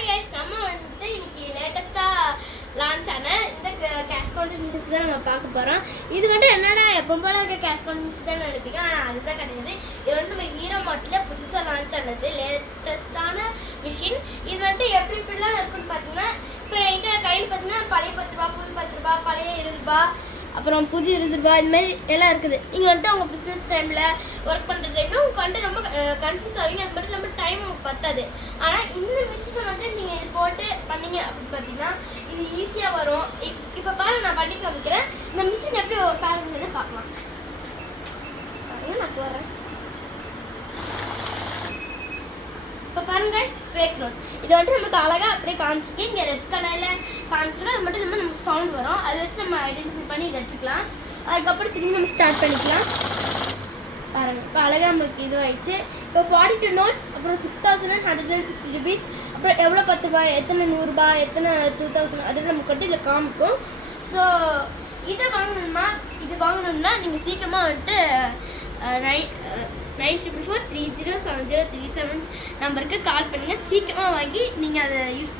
Hi guys, நம்ம வந்துட்டு இன்னைக்கு லேட்டஸ்ட்டாக லான்ச் ஆன இந்த கேஷ் கவுண்டர் மிஷின்ஸ் தான் நம்ம பார்க்க போகிறோம். இது வந்துட்டு என்னடா எப்போ போல இருக்க கேஷ் கவுண்டர் மிஷின் தான் நினைப்பீங்க, ஆனால் அதுதான் கிடையாது. இது வந்துட்டு நம்ம ஹீரோ மார்ட்டில் புதுசாக லான்ச் ஆனது லேட்டஸ்ட்டான மிஷின். இது வந்துட்டு எப்படி இப்படிலாம் இருக்குன்னு பார்த்தீங்கன்னா, இப்போ என்கிட்ட கையில் பார்த்தீங்கன்னா பழைய 10 ரூபா, புது 10 ரூபா, பழைய 20 ரூபா, அப்புறம் புது 20 ரூபா, இந்த மாதிரி எல்லாம் இருக்குது. நீங்கள் வந்துட்டு அவங்க பிஸ்னஸ் டைமில் ஒர்க் பண்ணுற டைமில் உங்களுக்கு வந்துட்டு ரொம்ப கன்ஃபியூஸ் ஆவீங்க. அது மட்டும் இல்லாமல் டைம் உங்களுக்கு பத்தாது. ஆனால் இந்த மிஷினை வந்துட்டு நீங்கள் இது போட்டு பண்ணீங்க அப்படின்னு பார்த்தீங்கன்னா இது ஈஸியாக வரும். இப்போ பாருங்க, நான் பண்ணி காமிக்கிறேன். இந்த மிஷின் எப்படி ஒர்க் ஆகுதுன்னு பார்க்கலாம். நான் போகிறேன். இப்போ பாருங்க, ஃபேக் நோட். இதை வந்துட்டு நமக்கு அழகாக அப்படியே காமிச்சிருக்கேன். இங்கே ரெட் கலரில் காமிச்சிருக்கேன். அது மட்டும் இல்லாமல் நமக்கு சவுண்ட் வரும். அதை வச்சு நம்ம ஐடென்டிஃபை பண்ணி இதை எடுத்துக்கலாம். அதுக்கப்புறம் திரும்பி நம்ம ஸ்டார்ட் பண்ணிக்கலாம். பாருங்கள், இப்போ அழகாக நம்மளுக்கு இது ஆயிடுச்சு. இப்போ 42 நோட்ஸ், அப்புறம் 6,160 rupees, அப்புறம் எவ்வளோ 10 ரூபாய், எத்தனை 100 ரூபாய், எத்தனை 2000, அதெல்லாம் நமக்கு வந்துட்டு இதில் காமிக்கும். ஸோ இது வாங்கணும்னா நீங்கள் சீக்கிரமாக வந்துட்டு 944-307037 நம்பருக்கு கால் பண்ணுங்கள். சீக்கிரமாக வாங்கி நீங்கள் அதை யூஸ்